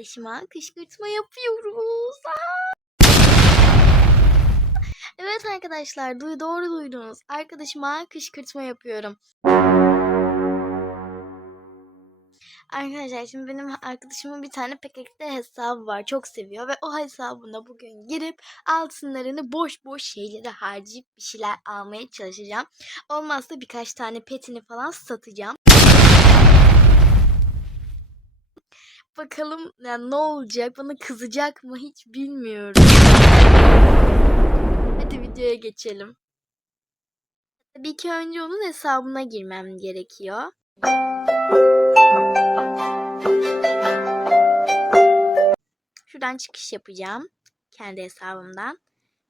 arkadaşıma kışkırtma yapıyoruz. Evet arkadaşlar duy doğru duydunuz. Arkadaşıma kışkırtma yapıyorum. Arkadaşlar şimdi benim arkadaşımın bir tane PKX'de hesabı var. Çok seviyor ve o hesabına bugün girip altınlarını boş boş şeylere harcayıp bir şeyler almaya çalışacağım. Olmazsa birkaç tane petini falan satacağım. Bakalım yani ne olacak? Bana kızacak mı hiç bilmiyorum. Hadi videoya geçelim. Tabii ki önce onun hesabına girmem gerekiyor. Şuradan çıkış yapacağım. Kendi hesabımdan.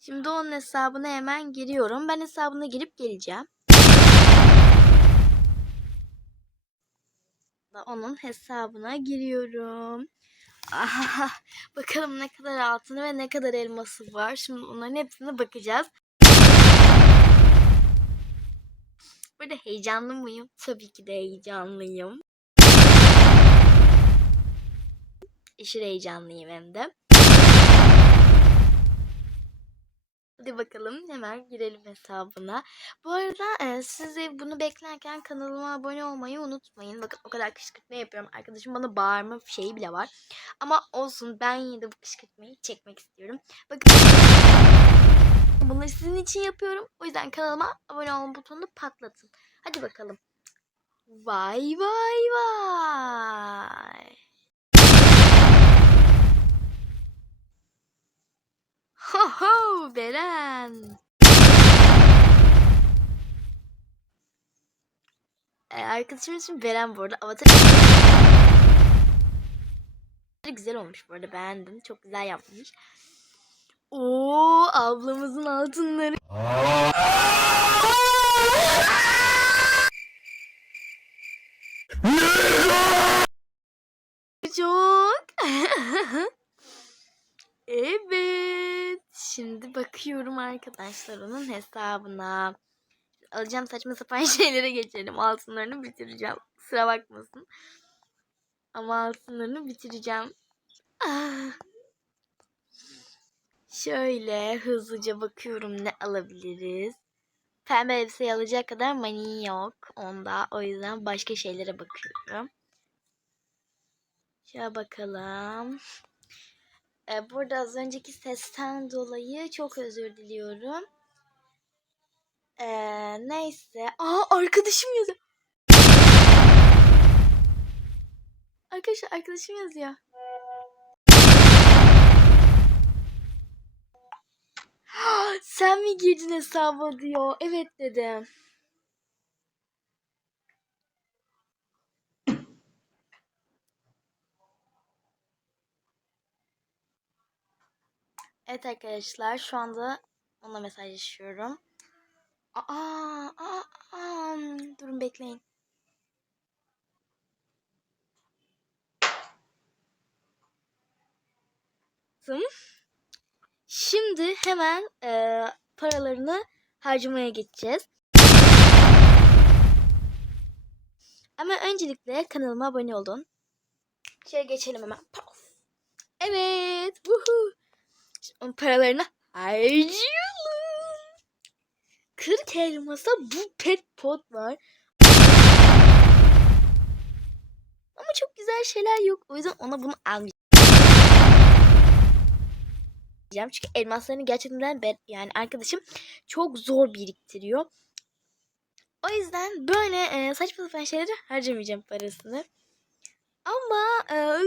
Şimdi onun hesabına hemen giriyorum. Ben hesabına girip geleceğim. Da Onun hesabına giriyorum. Aha, bakalım ne kadar altını ve ne kadar elması var. Şimdi onların hepsine bakacağız. Burada heyecanlı mıyım? Tabii ki de heyecanlıyım. Aşırı heyecanlıyım hem de. Hadi bakalım hemen girelim hesabına. Bu arada e, siz de bunu beklerken kanalıma abone olmayı unutmayın. Bakın o kadar kışkırtma yapıyorum. Arkadaşım bana bağırma şeyi bile var. Ama olsun ben yine de bu kışkırtmayı çekmek istiyorum. Bakın bunları sizin için yapıyorum. O yüzden kanalıma abone olma butonunu patlatın. Hadi bakalım. Vay vay vay. Ho Beren. Ee, arkadaşım için Beren bu arada. Avatar güzel olmuş bu arada beğendim. Çok güzel yapmış. Oo ablamızın altınları. Çok. evet. Şimdi bakıyorum arkadaşlar onun hesabına. Alacağım saçma sapan şeylere geçelim. Altınlarını bitireceğim. Kusura bakmasın. Ama altınlarını bitireceğim. Ah. Şöyle hızlıca bakıyorum ne alabiliriz. Pembe elbise alacak kadar money yok onda. O yüzden başka şeylere bakıyorum. Şöyle bakalım. Ee, burada az önceki sesten dolayı çok özür diliyorum. Ee, neyse. Aa arkadaşım yazıyor. Arkadaşlar arkadaşım yazıyor. Sen mi girdin hesaba diyor. Evet dedim. Evet arkadaşlar şu anda ona mesajlaşıyorum. Aa, aa, aa, durun bekleyin. Şimdi hemen e, paralarını harcamaya geçeceğiz. Ama öncelikle kanalıma abone olun. Şöyle geçelim hemen. Evet. Woohoo. Onun paralarını harcayalım. 40 elmasa bu pet pot var. Ama çok güzel şeyler yok. O yüzden ona bunu almayacağım. Çünkü elmaslarını gerçekten ben yani arkadaşım çok zor biriktiriyor. O yüzden böyle e, saçma sapan şeylere harcamayacağım parasını. Ama e,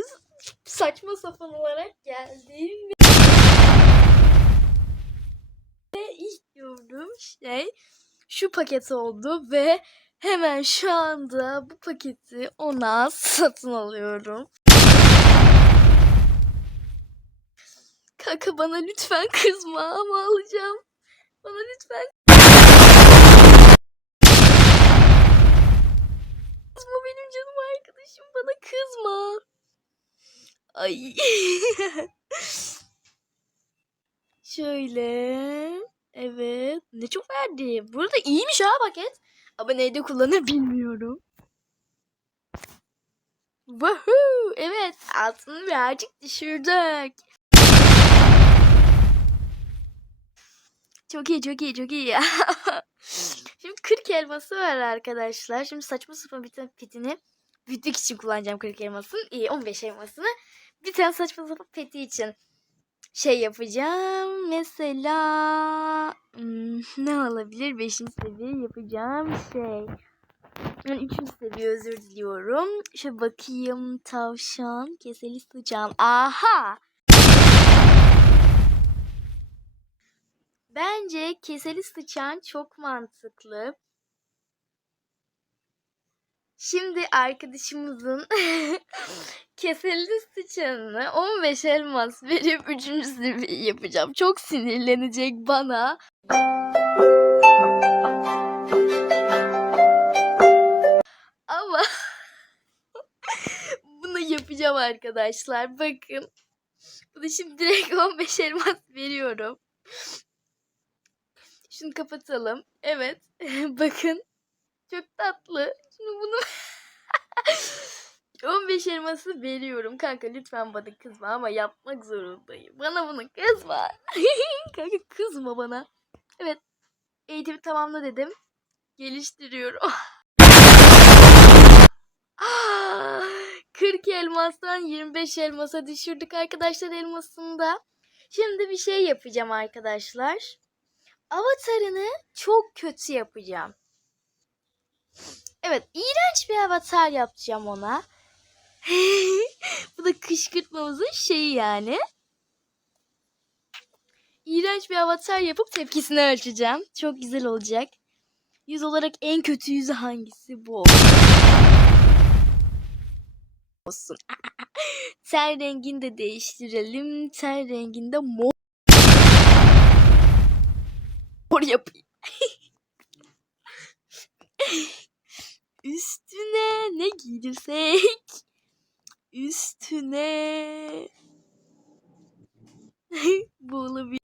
saçma sapan olarak geldiğim şey şu paket oldu ve hemen şu anda bu paketi ona satın alıyorum. Kanka bana lütfen kızma ama alacağım. Bana lütfen kızma benim canım arkadaşım bana kızma. Ay. Şöyle. Evet. Ne çok verdi. Burada iyiymiş ha paket. Ama neyde kullanır bilmiyorum. Woohoo! Evet altını birazcık düşürdük. Çok iyi çok iyi çok iyi. Şimdi 40 elması var arkadaşlar. Şimdi saçma sapan bir tane petini büyütmek için kullanacağım 40 elmasın. İyi 15 elmasını. Bir tane saçma sapan peti için şey yapacağım. Mesela ne olabilir? 5. seviye yapacağım şey. Yani 3. seviye özür diliyorum. Şöyle bakayım tavşan keseli sıçan. Aha! Bence keseli sıçan çok mantıklı. Şimdi arkadaşımızın keseli sıçanını 15 elmas verip 3. seviye yapacağım. Çok sinirlenecek bana. Ama bunu yapacağım arkadaşlar. Bakın. Bunu şimdi direkt 15 elmas veriyorum. Şunu kapatalım. Evet. Bakın. Çok tatlı. Şimdi bunu 15 elması veriyorum. Kanka lütfen bana kızma ama yapmak zorundayım. Bana bunu kızma. Kanka kızma bana. Evet. Eğitimi tamamla dedim. Geliştiriyorum. Ah, 40 elmastan 25 elmasa düşürdük arkadaşlar elmasında. Şimdi bir şey yapacağım arkadaşlar. Avatarını çok kötü yapacağım. Evet, iğrenç bir avatar yapacağım ona. Bu da kışkırtmamızın şeyi yani. İğrenç bir avatar yapıp tepkisini ölçeceğim. Çok güzel olacak. Yüz olarak en kötü yüzü hangisi bu? olsun. Ten rengini de değiştirelim. Ten renginde mor. Mor yapayım. Üstüne ne giydirsek? Üstüne bu olabilir.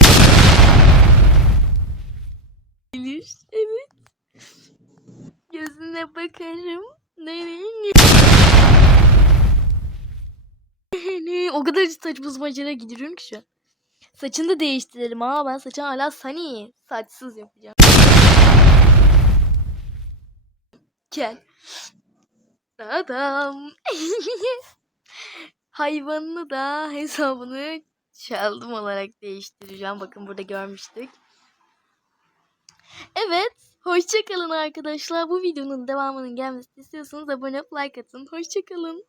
Evet. Gözüne bakarım. Nereye? o kadar saçma saçma gidiyorum ki şu an. Saçını da değiştirelim ama ben saçını hala sunny. Saçsız yapacağım. Gel. Adam. Hayvanını da hesabını çaldım olarak değiştireceğim. Bakın burada görmüştük. Evet. Hoşçakalın arkadaşlar. Bu videonun devamının gelmesini istiyorsanız abone olup like atın. Hoşçakalın.